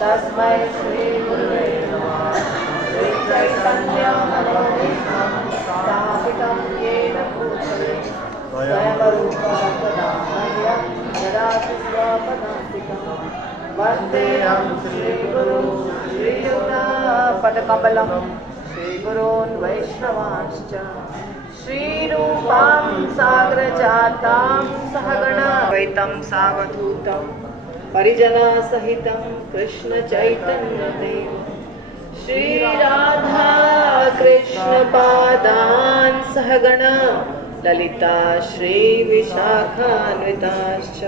तस्मै श्री गुरुवे नमः। श्री चैतन्य मनोभीष्टं स्थापितं येन भूतले स्वयं रूपं तदा मह्यं ददाति स्वपदान्तिकं। वन्देऽहं श्रीगुरुं श्रीयुतापदकमलं श्रीगुरून् वैष्णवांश्च श्रीरूपां साग्रजातां सहगणाद्वैतं सावधूतं परिजनसहितं कृष्ण चैतन्यदेव श्रीराधा कृष्ण पादान् सहगण ललिता श्रीविशाखान्विताश्च।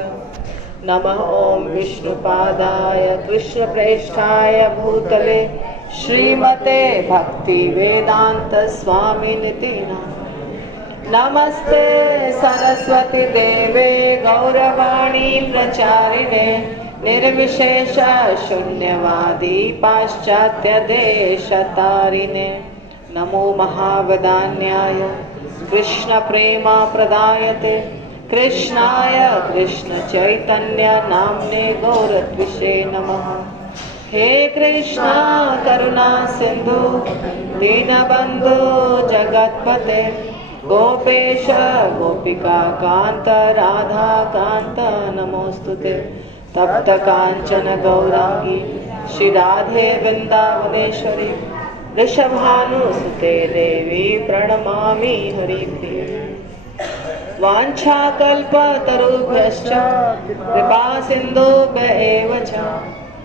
नमः ओं विष्णुपादाय कृष्णप्रेष्ठाय भूतले श्रीमते भक्तिवेदांत स्वामिनिति नमस्ते सरस्वती देवे गौरवाणी प्रचारिणे निर्विशेष शून्यवादी पाश्चात्य देशतारिणे। नमो महावदान्याय कृष्ण प्रेम प्रदायते कृष्णाय कृष्ण चैतन्य नाम्ने गौरत्विषे नमः। हे कृष्णा करुणा सिंधु दीनबंधु जगत्पते गोपेश गोपिका कांत राधा कांत नमोस्तुते। तप्त कांचन गौरांगी श्री राधे वृंदावनेश्वरी वृषभानुसुते देवी प्रणमामि हरिप्रिये। वाञ्छाकल्पतरुभ्यश्च कृपा सिन्धुभ्येव च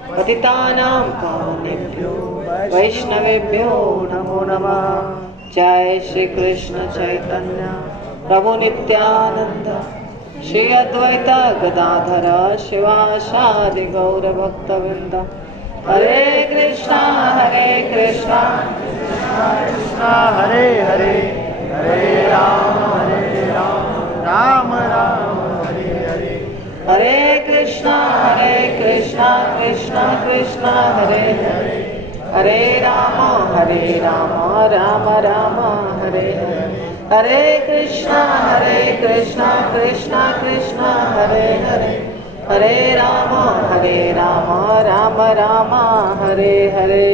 पतितानां पावनेभ्यो वैष्णवेभ्यो नमो नमः। जय श्री कृष्ण चैतन्य प्रभु नित्यानंद श्री अद्वैत गदाधर शिवासादि गौर भक्तवृंद। हरे कृष्णा कृष्णा कृष्णा हरे हरे हरे राम राम राम हरे हरे। हरे कृष्णा कृष्णा कृष्णा हरे हरे हरे राम राम राम हरे हरे। हरे कृष्णा कृष्णा कृष्णा हरे हरे हरे राम राम राम हरे हरे।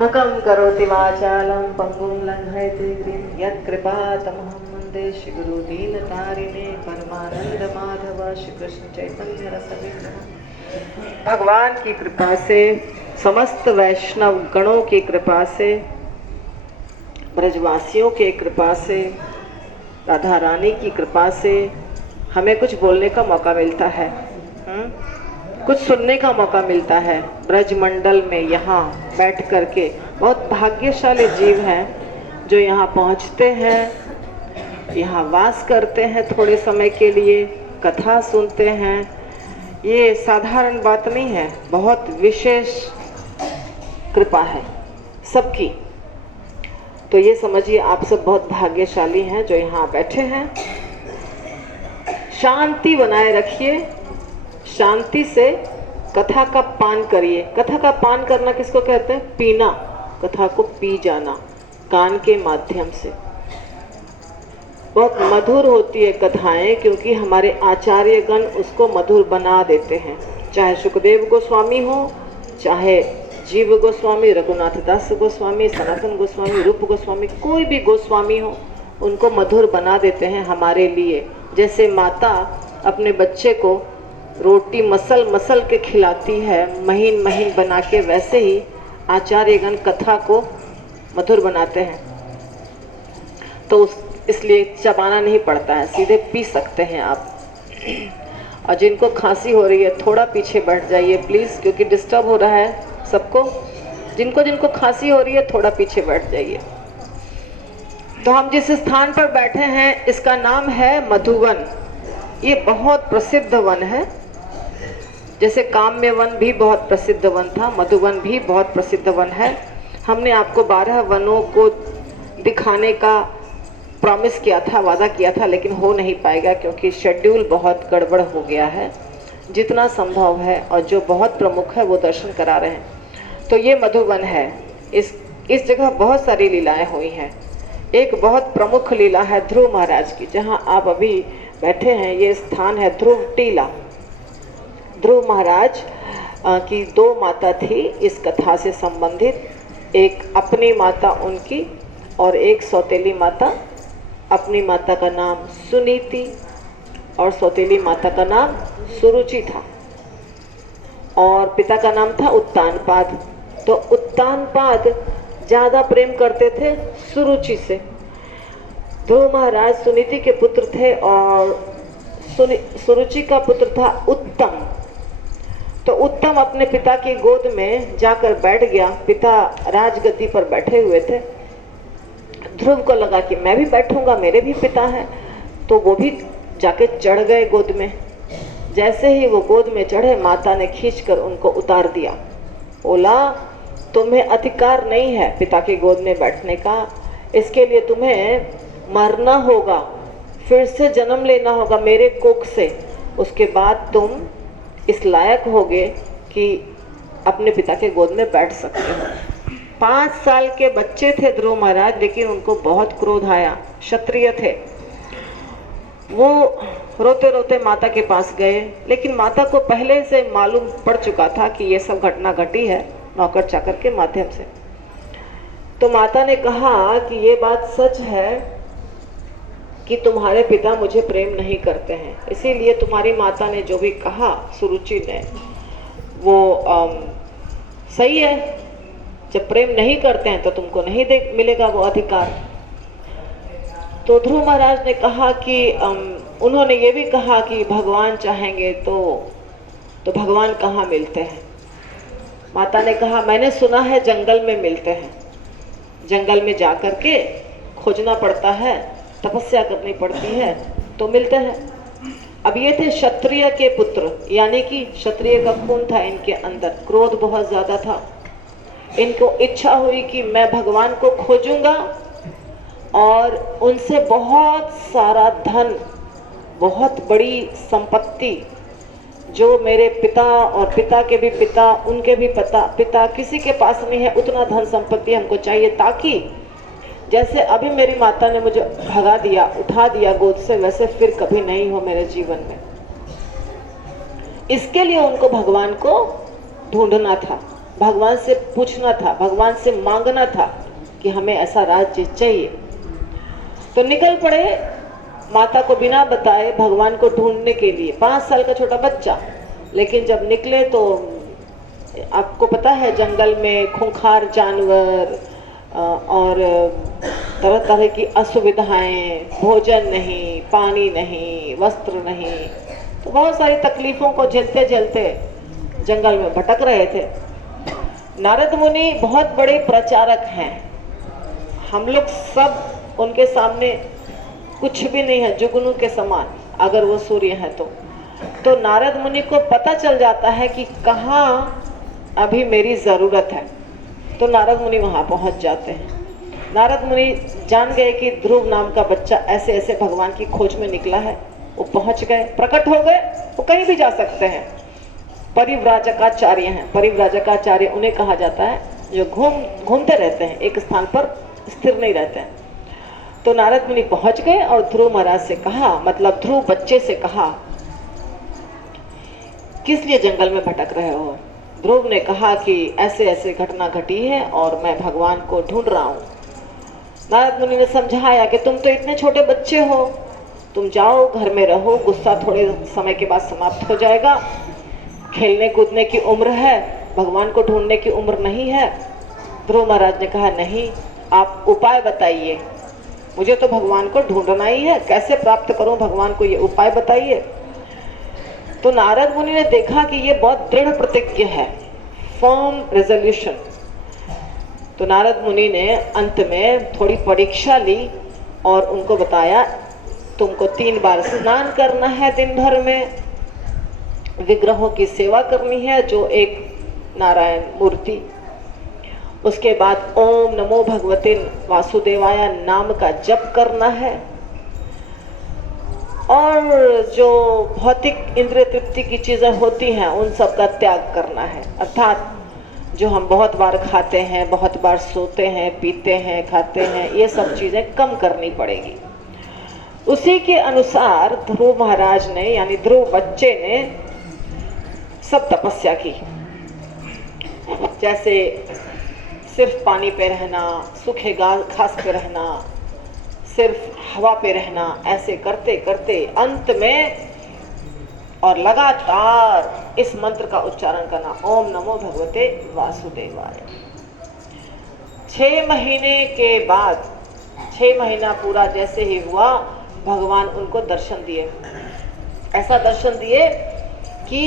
मुखं करोति वाचालं पंगुं लंघयते गिरिं यत्कृपातमहं वन्दे श्रीगुरु दीनतारिणे परमानंद माधव श्री कृष्ण चैतन्य रसविग्रह। भगवान की कृपा से समस्त वैष्णव गणों की कृपा से ब्रजवासियों के कृपा से राधा रानी की कृपा से हमें कुछ बोलने का मौका मिलता है, कुछ सुनने का मौका मिलता है। ब्रजमंडल में यहाँ बैठ करके बहुत भाग्यशाली जीव हैं जो यहाँ पहुँचते हैं, यहाँ वास करते हैं, थोड़े समय के लिए कथा सुनते हैं। ये साधारण बात नहीं है, बहुत विशेष कृपा है सबकी। तो ये समझिए आप सब बहुत भाग्यशाली हैं जो यहाँ बैठे हैं। शांति बनाए रखिए, शांति से कथा का पान करिए। कथा का पान करना किसको कहते हैं? पीना, कथा को पी जाना कान के माध्यम से। बहुत मधुर होती है कथाएं, क्योंकि हमारे आचार्यगण उसको मधुर बना देते हैं। चाहे सुखदेव गोस्वामी हो, चाहे जीव गोस्वामी, रघुनाथ दास गोस्वामी, सनातन गोस्वामी, रूप गोस्वामी, कोई भी गोस्वामी हो, उनको मधुर बना देते हैं हमारे लिए। जैसे माता अपने बच्चे को रोटी मसल मसल के खिलाती है, महीन महीन बना के, वैसे ही आचार्यगण कथा को मधुर बनाते हैं। तो इसलिए चबाना नहीं पड़ता है, सीधे पी सकते हैं आप। और जिनको खांसी हो रही है थोड़ा पीछे बैठ जाइए प्लीज़, क्योंकि डिस्टर्ब हो रहा है सबको। जिनको खांसी हो रही है थोड़ा पीछे बैठ जाइए। तो हम जिस स्थान पर बैठे हैं इसका नाम है मधुवन। ये बहुत प्रसिद्ध वन है। जैसे काम्य वन भी बहुत प्रसिद्ध वन था, मधुवन भी बहुत प्रसिद्ध वन है। हमने आपको 12 वनों को दिखाने का प्रॉमिस किया था, वादा किया था, लेकिन हो नहीं पाएगा क्योंकि शेड्यूल बहुत गड़बड़ हो गया है। जितना संभव है और जो बहुत प्रमुख है वो दर्शन करा रहे हैं। तो ये मधुवन है। इस जगह बहुत सारी लीलाएं हुई हैं। एक बहुत प्रमुख लीला है ध्रुव महाराज की, जहां आप अभी बैठे हैं, ये स्थान है ध्रुव टीला। ध्रुव महाराज की दो माता थी इस कथा से संबंधित, एक अपनी माता उनकी और एक सौतेली माता। अपनी माता का नाम सुनीति और सौतेली माता का नाम सुरुचि था, और पिता का नाम था उत्तानपाद। तो उत्तानपाद ज़्यादा प्रेम करते थे सुरुचि से। ध्रुव महाराज सुनीति के पुत्र थे और सुरुचि का पुत्र था उत्तम। तो उत्तम अपने पिता की गोद में जाकर बैठ गया। पिता राजगद्दी पर बैठे हुए थे। ध्रुव को लगा कि मैं भी बैठूंगा, मेरे भी पिता हैं, तो वो भी जाके चढ़ गए गोद में। जैसे ही वो गोद में चढ़े, माता ने खींचकर उनको उतार दिया। बोला, तुम्हें अधिकार नहीं है पिता की गोद में बैठने का, इसके लिए तुम्हें मरना होगा, फिर से जन्म लेना होगा मेरे कोख से, उसके बाद तुम इस लायक होगे कि अपने पिता के गोद में बैठ सकते हो। 5 साल के बच्चे थे ध्रुव महाराज, लेकिन उनको बहुत क्रोध आया। क्षत्रिय थे वो। रोते रोते माता के पास गए, लेकिन माता को पहले से मालूम पड़ चुका था कि ये सब घटना घटी है नौकर चाकर के माध्यम से। तो माता ने कहा कि ये बात सच है कि तुम्हारे पिता मुझे प्रेम नहीं करते हैं, इसीलिए तुम्हारी माता ने जो भी कहा सुरुचि ने वो सही है। जब प्रेम नहीं करते हैं तो तुमको नहीं मिलेगा वो अधिकार। तो ध्रुव महाराज ने कहा कि उन्होंने ये भी कहा कि भगवान चाहेंगे तो भगवान कहाँ मिलते हैं। माता ने कहा, मैंने सुना है जंगल में मिलते हैं, जंगल में जा कर के खोजना पड़ता है, तपस्या करनी पड़ती है तो मिलते हैं। अब ये थे क्षत्रिय के पुत्र, यानी कि क्षत्रिय का खून था इनके अंदर, क्रोध बहुत ज्यादा था। इनको इच्छा हुई कि मैं भगवान को खोजूंगा और उनसे बहुत सारा धन, बहुत बड़ी संपत्ति, जो मेरे पिता और पिता के भी पिता, उनके भी पिता किसी के पास नहीं है, उतना धन संपत्ति हमको चाहिए, ताकि जैसे अभी मेरी माता ने मुझे भगा दिया, उठा दिया गोद से, वैसे फिर कभी नहीं हो मेरे जीवन में। इसके लिए उनको भगवान को ढूंढना था, भगवान से पूछना था, भगवान से मांगना था कि हमें ऐसा राज्य चाहिए। तो निकल पड़े माता को बिना बताए भगवान को ढूंढने के लिए। 5 साल का छोटा बच्चा, लेकिन जब निकले तो आपको पता है जंगल में खूंखार जानवर और तरह तरह की असुविधाएं, भोजन नहीं, पानी नहीं, वस्त्र नहीं, तो बहुत सारी तकलीफों को झेलते झेलते जंगल में भटक रहे थे। नारद मुनि बहुत बड़े प्रचारक हैं, हम लोग सब उनके सामने कुछ भी नहीं है, जुगनू के समान, अगर वो सूर्य है तो नारद मुनि को पता चल जाता है कि कहाँ अभी मेरी ज़रूरत है। तो नारद मुनि वहाँ पहुँच जाते हैं। नारद मुनि जान गए कि ध्रुव नाम का बच्चा ऐसे ऐसे भगवान की खोज में निकला है। वो पहुँच गए, प्रकट हो गए, वो कहीं भी जा सकते हैं। परिव्राजकाचार्य हैं, परिव्राजकाचार्य उन्हें कहा जाता है जो घूमते रहते हैं, एक स्थान पर स्थिर नहीं रहते हैं। तो नारद मुनि पहुंच गए और ध्रुव महाराज से कहा, मतलब ध्रुव बच्चे से कहा, किस लिए जंगल में भटक रहे हो? ध्रुव ने कहा कि ऐसे ऐसे घटना घटी है और मैं भगवान को ढूंढ रहा हूँ। नारद मुनि ने समझाया कि तुम तो इतने छोटे बच्चे हो, तुम जाओ घर में रहो, गुस्सा थोड़े समय के बाद समाप्त हो जाएगा, खेलने कूदने की उम्र है, भगवान को ढूंढने की उम्र नहीं है। ध्रुव महाराज ने कहा, नहीं, आप उपाय बताइए, मुझे तो भगवान को ढूंढना ही है, कैसे प्राप्त करूं भगवान को, ये उपाय बताइए। तो नारद मुनि ने देखा कि ये बहुत दृढ़ प्रतिज्ञ है, फर्म रेजोल्यूशन। तो नारद मुनि ने अंत में थोड़ी परीक्षा ली और उनको बताया, तुमको 3 बार स्नान करना है दिन भर में, विग्रहों की सेवा करनी है जो एक नारायण मूर्ति, उसके बाद ओम नमो भगवते वासुदेवाय नाम का जप करना है, और जो भौतिक इंद्रिय तृप्ति की चीज़ें होती हैं उन सब का त्याग करना है। अर्थात जो हम बहुत बार खाते हैं, बहुत बार सोते हैं, पीते हैं, खाते हैं, ये सब चीज़ें कम करनी पड़ेगी। उसी के अनुसार ध्रुव महाराज ने यानी ध्रुव बच्चे ने सब तपस्या की। जैसे सिर्फ पानी पे रहना, सूखे घास पे रहना, सिर्फ हवा पे रहना, ऐसे करते करते अंत में और लगातार इस मंत्र का उच्चारण करना, ओम नमो भगवते वासुदेवाय। 6 महीने के बाद, 6 महीना पूरा जैसे ही हुआ, भगवान उनको दर्शन दिए। ऐसा दर्शन दिए कि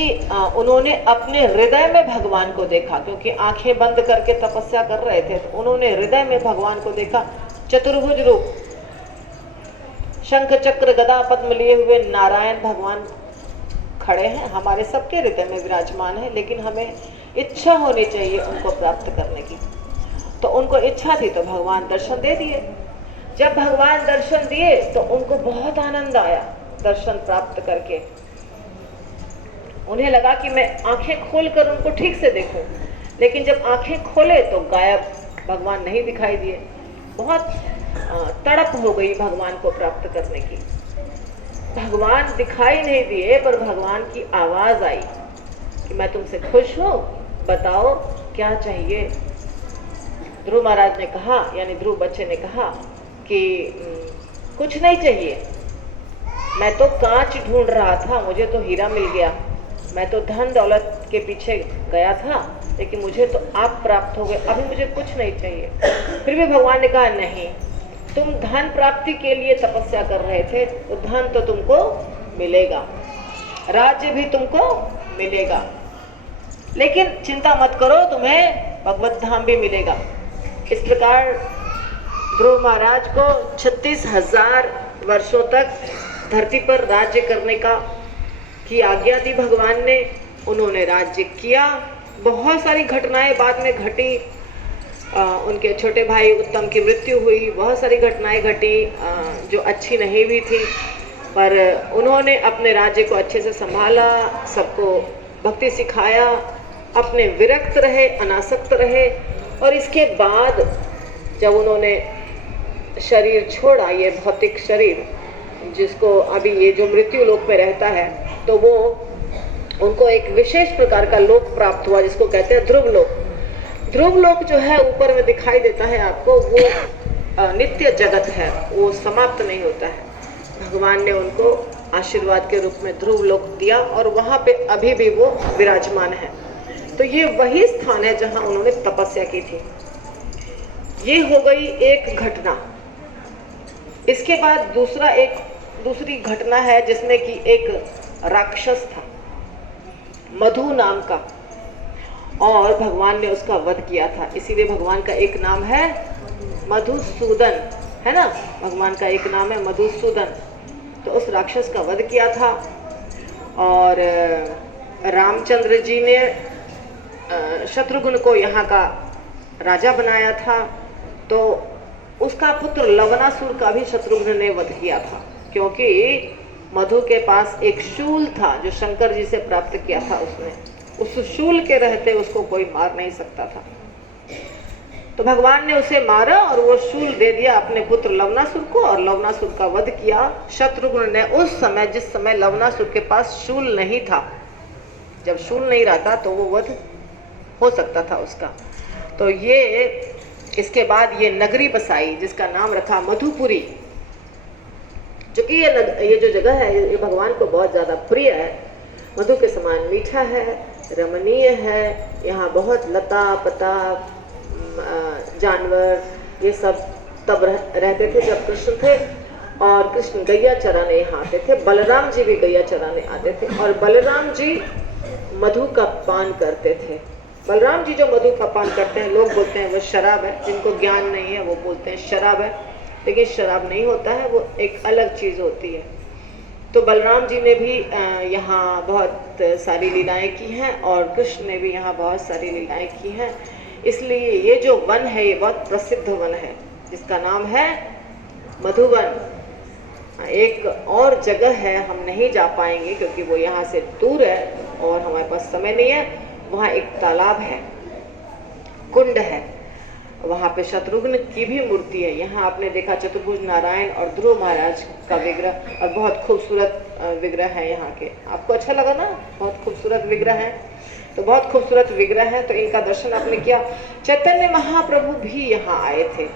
उन्होंने अपने हृदय में भगवान को देखा, क्योंकि आंखें बंद करके तपस्या कर रहे थे, तो उन्होंने हृदय में भगवान को देखा। चतुर्भुज रूप, शंख चक्र गदा पद्म लिए हुए नारायण भगवान खड़े हैं, हमारे सबके हृदय में विराजमान है, लेकिन हमें इच्छा होनी चाहिए उनको प्राप्त करने की। तो उनको इच्छा थी तो भगवान दर्शन दे दिए। जब भगवान दर्शन दिए तो उनको बहुत आनंद आया दर्शन प्राप्त करके। उन्हें लगा कि मैं आंखें खोलकर उनको ठीक से देखूं, लेकिन जब आंखें खोले तो गायब, भगवान नहीं दिखाई दिए। बहुत तड़प हो गई भगवान को प्राप्त करने की। भगवान दिखाई नहीं दिए, पर भगवान की आवाज आई कि मैं तुमसे खुश हूं, बताओ क्या चाहिए। ध्रुव महाराज ने कहा, यानी ध्रुव बच्चे ने कहा कि कुछ नहीं चाहिए, मैं तो कांच ढूंढ रहा था, मुझे तो हीरा मिल गया। मैं तो धन दौलत के पीछे गया था, लेकिन मुझे तो आप प्राप्त हो गए, अभी मुझे कुछ नहीं चाहिए। फिर भी भगवान ने कहा, नहीं, तुम धन प्राप्ति के लिए तपस्या कर रहे थे, तो धन तो तुमको मिलेगा, राज्य भी तुमको मिलेगा, लेकिन चिंता मत करो, तुम्हें भगवत धाम भी मिलेगा। इस प्रकार ध्रुव महाराज को 36,000 वर्षों तक धरती पर राज्य करने की आज्ञा दी भगवान ने। उन्होंने राज्य किया। बहुत सारी घटनाएं बाद में घटी। उनके छोटे भाई उत्तम की मृत्यु हुई, बहुत सारी घटनाएं घटी जो अच्छी नहीं भी थी, पर उन्होंने अपने राज्य को अच्छे से संभाला, सबको भक्ति सिखाया, अपने विरक्त रहे, अनासक्त रहे। और इसके बाद जब उन्होंने शरीर छोड़ा, ये भौतिक शरीर जिसको अभी ये जो मृत्यु लोक में रहता है, तो वो उनको एक विशेष प्रकार का लोक प्राप्त हुआ जिसको कहते हैं ध्रुव लोक। ध्रुव लोक जो है ऊपर में दिखाई देता है आपको, वो नित्य जगत है, वो समाप्त नहीं होता है। भगवान ने उनको आशीर्वाद के रूप में ध्रुव लोक दिया और वहाँ पे अभी भी वो विराजमान है। तो ये वही स्थान है जहाँ उन्होंने तपस्या की थी। ये हो गई एक घटना। इसके बाद दूसरी घटना है जिसमें कि एक राक्षस था मधु नाम का, और भगवान ने उसका वध किया था। इसीलिए भगवान का एक नाम है मधुसूदन, है ना, भगवान का एक नाम है मधुसूदन। तो उस राक्षस का वध किया था और रामचंद्र जी ने शत्रुघ्न को यहाँ का राजा बनाया था। तो उसका पुत्र लवणासुर का भी शत्रुघ्न ने वध किया था, क्योंकि मधु के पास एक शूल था जो शंकर जी से प्राप्त किया था उसने। उस शूल के रहते उसको कोई मार नहीं सकता था, तो भगवान ने उसे मारा और वो शूल दे दिया अपने पुत्र लवणासुर को, और लवणासुर का वध किया शत्रुघ्न ने। उस समय, जिस समय लवणासुर के पास शूल नहीं था, जब शूल नहीं रहता तो वो वध हो सकता था उसका। तो ये इसके बाद ये नगरी बसाई जिसका नाम रखा मधुपुरी, जो कि ये जो जगह है ये भगवान को बहुत ज़्यादा प्रिय है। मधु के समान मीठा है, रमणीय है। यहाँ बहुत लता पता जानवर ये सब तब रहते थे जब कृष्ण थे, और कृष्ण गैया चराने यहाँ आते थे। बलराम जी भी गैया चराने आते थे, और बलराम जी मधु का पान करते थे। बलराम जी जो मधु का पान करते हैं, लोग बोलते हैं वो शराब है, जिनको ज्ञान नहीं है वो बोलते हैं शराब है, लेकिन शराब नहीं होता है, वो एक अलग चीज़ होती है। तो बलराम जी ने भी यहाँ बहुत सारी लीलाएं की हैं, और कृष्ण ने भी यहाँ बहुत सारी लीलाएं की हैं। इसलिए ये जो वन है ये बहुत प्रसिद्ध वन है जिसका नाम है मधुवन। एक और जगह है, हम नहीं जा पाएंगे क्योंकि वो यहाँ से दूर है और हमारे पास समय नहीं है। वहाँ एक तालाब है, कुंड है, वहाँ पे शत्रुघ्न की भी मूर्ति है। यहाँ आपने देखा चतुर्भुज नारायण और ध्रुव महाराज का विग्रह, और बहुत खूबसूरत विग्रह है यहाँ के। आपको अच्छा लगा ना? बहुत खूबसूरत विग्रह है। तो बहुत खूबसूरत विग्रह है, तो इनका दर्शन आपने किया। चैतन्य महाप्रभु भी यहाँ आए थे।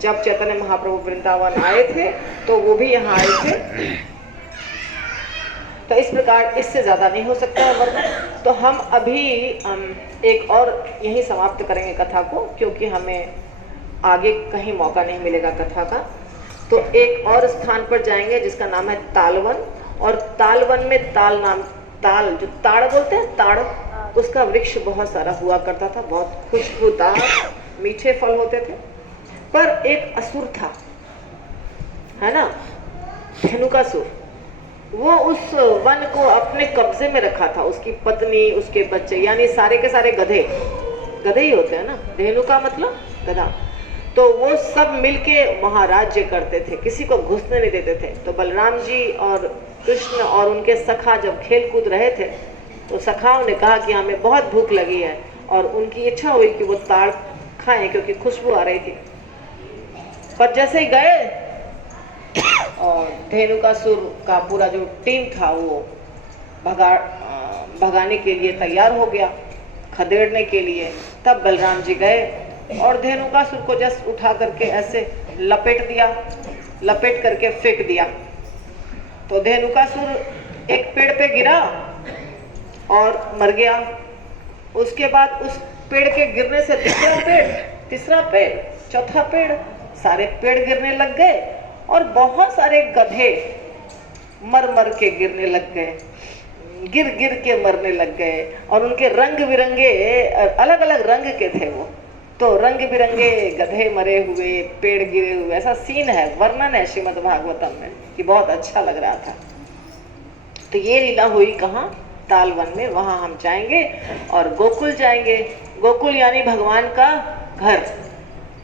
जब चैतन्य महाप्रभु वृंदावन आए थे तो वो भी यहाँ आए थे। तो इस प्रकार इससे ज़्यादा नहीं हो सकता है वर्णन। तो हम अभी एक और यहीं समाप्त करेंगे कथा को, क्योंकि हमें आगे कहीं मौका नहीं मिलेगा कथा का। तो एक और स्थान पर जाएंगे जिसका नाम है तालवन। और तालवन में ताल जो ताड़ बोलते हैं, ताड़, उसका वृक्ष बहुत सारा हुआ करता था, बहुत खुशबूदार मीठे फल होते थे। पर एक असुर था, है ना, धेनुकासुर। वो उस वन को अपने कब्जे में रखा था। उसकी पत्नी, उसके बच्चे, यानी सारे के सारे गधे ही होते हैं ना, धेनु का मतलब गधा। तो वो सब मिलके वहाँ राज्य करते थे, किसी को घुसने नहीं देते थे। तो बलराम जी और कृष्ण और उनके सखा जब खेल कूद रहे थे तो सखाओं ने कहा कि हमें बहुत भूख लगी है, और उनकी इच्छा हुई कि वो ताड़ खाएं क्योंकि खुशबू आ रही थी। पर जैसे ही गए और धेनुकासुर का पूरा जो टीम था वो भगाने के लिए तैयार हो गया, खदेड़ने के लिए। तब बलराम जी गए और धेनुकासुर को जस्ट उठा करके ऐसे लपेट करके फेंक दिया। तो धेनुकासुर एक पेड़ पे गिरा और मर गया। उसके बाद उस पेड़ के गिरने से तीसरा पेड़, चौथा पेड़, सारे पेड़ गिरने लग गए और बहुत सारे गधे मर के गिरने लग गए, गिर के मरने लग गए। और उनके रंग बिरंगे, अलग अलग रंग के थे वो, तो रंग बिरंगे गधे मरे हुए, पेड़ गिरे हुए, ऐसा सीन है, वर्णन है श्रीमद् भागवतम में कि बहुत अच्छा लग रहा था। तो ये लीला हुई कहाँ? तालवन में। वहाँ हम जाएंगे और गोकुल जाएंगे। गोकुल यानी भगवान का घर।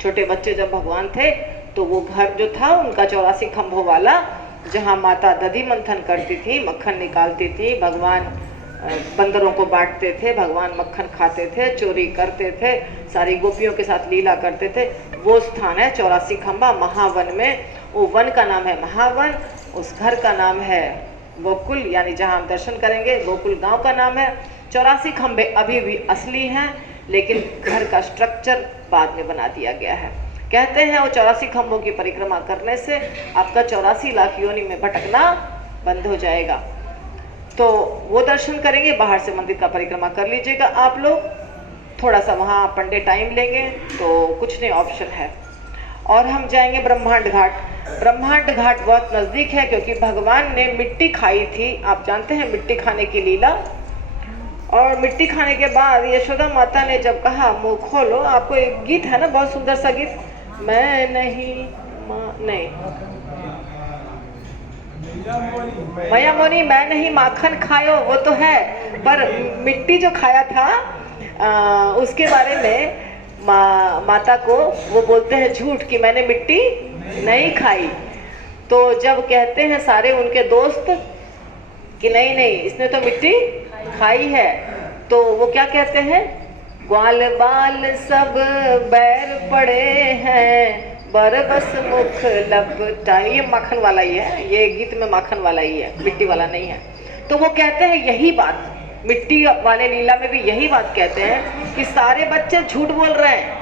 छोटे बच्चे जब भगवान थे तो वो घर जो था उनका 84 खंभों वाला, जहाँ माता दधी मंथन करती थी, मक्खन निकालती थी, भगवान बंदरों को बांटते थे, भगवान मक्खन खाते थे, चोरी करते थे, सारी गोपियों के साथ लीला करते थे, वो स्थान है 84 खंभा महावन में। वो वन का नाम है महावन, उस घर का नाम है गोकुल, यानी जहाँ हम दर्शन करेंगे। गोकुल गांव का नाम है। 84 खंभे अभी भी असली हैं, लेकिन घर का स्ट्रक्चर बाद में बना दिया गया है। कहते हैं वो 84 खंभों की परिक्रमा करने से आपका 84 लाख योनि में भटकना बंद हो जाएगा। तो वो दर्शन करेंगे। बाहर से मंदिर का परिक्रमा कर लीजिएगा आप लोग, थोड़ा सा वहाँ पंडे टाइम लेंगे तो कुछ नहीं, ऑप्शन है। और हम जाएंगे ब्रह्मांड घाट। ब्रह्मांड घाट बहुत नज़दीक है, क्योंकि भगवान ने मिट्टी खाई थी। आप जानते हैं मिट्टी खाने की लीला। और मिट्टी खाने के बाद यशोदा माता ने जब कहा मुंह खोलो, आपको एक गीत है ना, बहुत सुंदर सा गीत, मैं नहीं मैया मोनी मैं नहीं माखन खायो, वो तो है, पर मिट्टी जो खाया था उसके बारे में माता को वो बोलते हैं झूठ कि मैंने मिट्टी नहीं खाई। तो जब कहते हैं सारे उनके दोस्त कि नहीं इसने तो मिट्टी खाई है, तो वो क्या कहते हैं, ग्वाल बाल सब बैर पड़े हैं, बरबस मुख लपटाए। ये माखन वाला ही है, ये गीत में माखन वाला ही है, मिट्टी वाला नहीं है। तो वो कहते हैं यही बात, मिट्टी वाले लीला में भी यही बात कहते हैं कि सारे बच्चे झूठ बोल रहे हैं,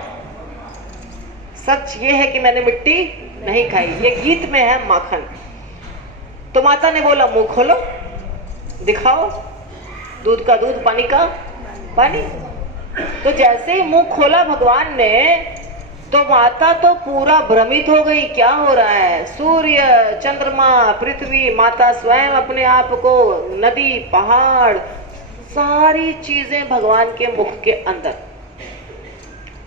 सच ये है कि मैंने मिट्टी नहीं खाई। ये गीत में है माखन। तो माता ने बोला मुंह खोलो, दिखाओ, दूध का दूध, पानी का पानी। तो जैसे ही मुंह खोला भगवान ने, तो माता तो पूरा भ्रमित हो गई, क्या हो रहा है। सूर्य, चंद्रमा, पृथ्वी, माता स्वयं अपने आप को, नदी, पहाड़, सारी चीजें भगवान के मुख के अंदर।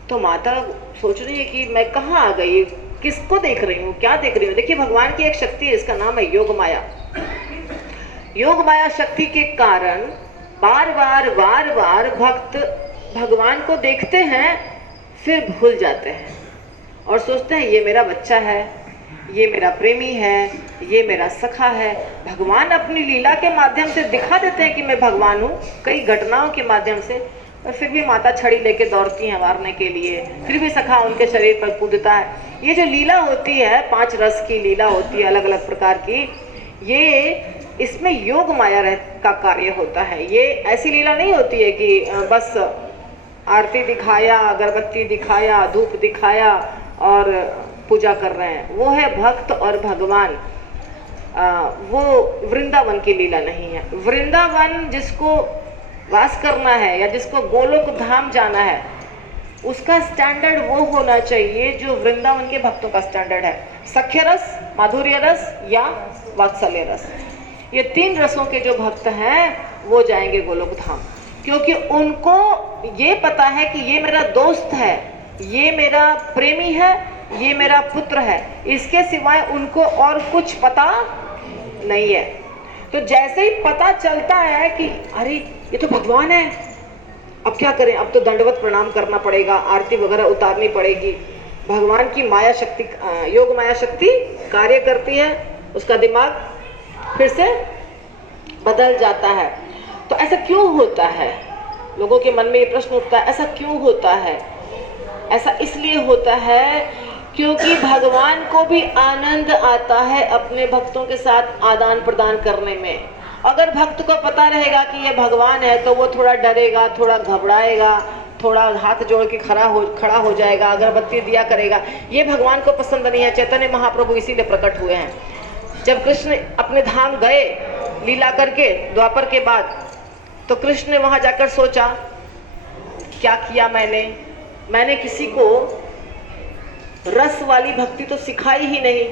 तो माता सोच रही है कि मैं कहाँ आ गई, किसको देख रही हूँ, क्या देख रही हूँ। देखिए भगवान की एक शक्ति है, इसका नाम है योग माया। योग माया शक्ति के कारण बार बार भक्त भगवान को देखते हैं, फिर भूल जाते हैं और सोचते हैं ये मेरा बच्चा है, ये मेरा प्रेमी है, ये मेरा सखा है। भगवान अपनी लीला के माध्यम से दिखा देते हैं कि मैं भगवान हूँ, कई घटनाओं के माध्यम से, और फिर भी माता छड़ी लेके दौड़ती है मारने के लिए, फिर भी सखा उनके शरीर पर कूदता है। ये जो लीला होती है, 5 रस की लीला होती है अलग अलग प्रकार की, ये इसमें योग माया का कार्य होता है। ये ऐसी लीला नहीं होती है कि बस आरती दिखाया, अगरबत्ती दिखाया, धूप दिखाया और पूजा कर रहे हैं। वो है भक्त और भगवान। वो वृंदावन की लीला नहीं है। वृंदावन जिसको वास करना है या जिसको गोलोक धाम जाना है, उसका स्टैंडर्ड वो होना चाहिए जो वृंदावन के भक्तों का स्टैंडर्ड है। सख्य रस, माधुर्य रस या वात्सल्य रस, ये 3 रसों के जो भक्त हैं वो जाएंगे गोलोक धाम, क्योंकि उनको ये पता है कि ये मेरा दोस्त है, ये मेरा प्रेमी है, ये मेरा पुत्र है, इसके सिवाय उनको और कुछ पता नहीं है। तो जैसे ही पता चलता है कि अरे ये तो भगवान है, अब क्या करें, अब तो दंडवत प्रणाम करना पड़ेगा, आरती वगैरह उतारनी पड़ेगी। भगवान की माया शक्ति, योग माया शक्ति कार्य करती है, उसका दिमाग फिर से बदल जाता है। तो ऐसा क्यों होता है? लोगों के मन में ये प्रश्न उठता है, ऐसा क्यों होता है? ऐसा इसलिए होता है क्योंकि भगवान को भी आनंद आता है अपने भक्तों के साथ आदान प्रदान करने में। अगर भक्त को पता रहेगा कि ये भगवान है तो वो थोड़ा डरेगा, थोड़ा घबराएगा, थोड़ा हाथ जोड़ के खड़ा हो जाएगा, अगरबत्ती दिया करेगा। ये भगवान को पसंद नहीं है। चैतन्य महाप्रभु इसीलिए प्रकट हुए हैं। जब कृष्ण अपने धाम गए लीला करके द्वापर के बाद, तो कृष्ण ने वहां जाकर सोचा, क्या किया मैंने किसी को रस वाली भक्ति तो सिखाई ही नहीं।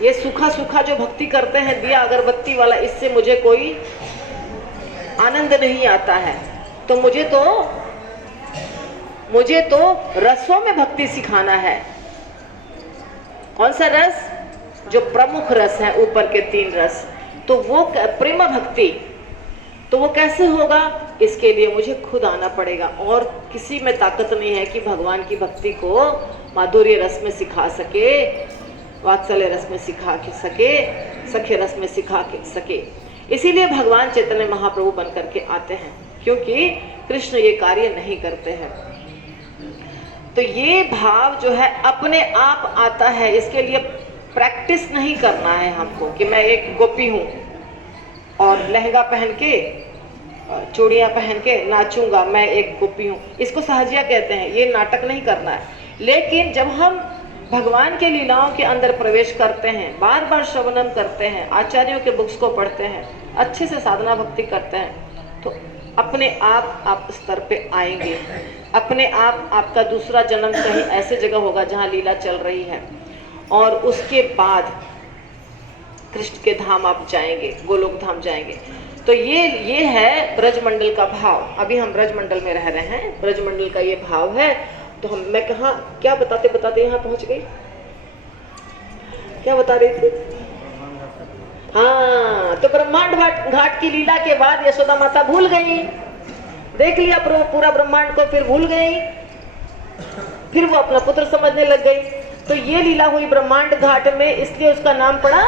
ये सूखा सूखा जो भक्ति करते हैं दिया अगरबत्ती वाला, इससे मुझे कोई आनंद नहीं आता है। तो मुझे तो रसों में भक्ति सिखाना है। कौन सा रस? जो प्रमुख रस है, ऊपर के 3 रस। तो वो प्रेम भक्ति, तो वो कैसे होगा? इसके लिए मुझे खुद आना पड़ेगा, और किसी में ताकत नहीं है कि भगवान की भक्ति को माधुर्य रस में सिखा सके, वात्सल्य रस में सिखा सके, सख्य रस में सिखा सके। इसीलिए भगवान चैतन्य महाप्रभु बन करके आते हैं, क्योंकि कृष्ण ये कार्य नहीं करते हैं। तो ये भाव जो है अपने आप आता है। इसके लिए प्रैक्टिस नहीं करना है हमको कि मैं एक गोपी हूँ और लहंगा पहन के, चूड़ियाँ पहन के नाचूंगा, मैं एक गोपी हूँ। इसको सहजिया कहते हैं। ये नाटक नहीं करना है। लेकिन जब हम भगवान के लीलाओं के अंदर प्रवेश करते हैं, बार बार श्रवणम करते हैं, आचार्यों के बुक्स को पढ़ते हैं, अच्छे से साधना भक्ति करते हैं, तो अपने आप स्तर पे आएंगे। अपने आप आपका दूसरा जन्म कहीं ऐसे जगह होगा जहाँ लीला चल रही है, और उसके बाद कृष्ण के धाम आप जाएंगे, गोलोक धाम जाएंगे। तो ये है ब्रजमंडल का भाव। अभी हम ब्रजमंडल में रह रहे हैं, ब्रजमंडल का ये भाव है। तो मैं कहा क्या बताते यहाँ पहुंच गई। क्या बता रही थी? हाँ, तो ब्रह्मांड घाट की लीला के बाद यशोदा माता भूल गई, देख लिया पूरा ब्रह्मांड को, फिर भूल गई, फिर वो अपना पुत्र समझने लग गई। तो ये लीला हुई ब्रह्मांड घाट में, इसलिए उसका नाम पड़ा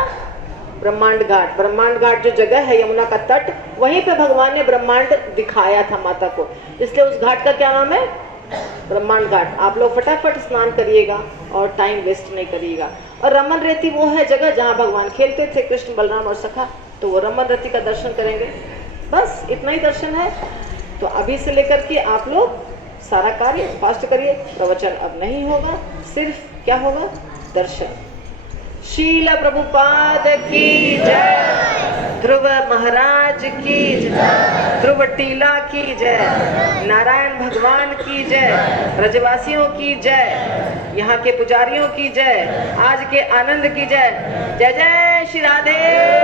ब्रह्मांड घाट। ब्रह्मांड घाट जो जगह है यमुना का तट, वहीं पे भगवान ने ब्रह्मांड दिखाया था माता को, इसलिए उस घाट का क्या नाम है? ब्रह्मांड घाट। आप लोग फटाफट स्नान करिएगा और टाइम वेस्ट नहीं करिएगा। और रमन रेती वो है जगह जहाँ भगवान खेलते थे, कृष्ण बलराम और सखा, तो वो रमन रेती का दर्शन करेंगे। बस इतना ही दर्शन है। तो अभी से लेकर के आप लोग सारा कार्य फास्ट करिए। प्रवचन अब नहीं होगा, सिर्फ क्या होगा? दर्शन। शील प्रभुपाद की जय, ध्रुव महाराज की जय, ध्रुव टीला की जय, नारायण भगवान की जय, ब्रजवासियों की जय, यहाँ के पुजारियों की जय, आज के आनंद की जय। जय जय श्री राधे।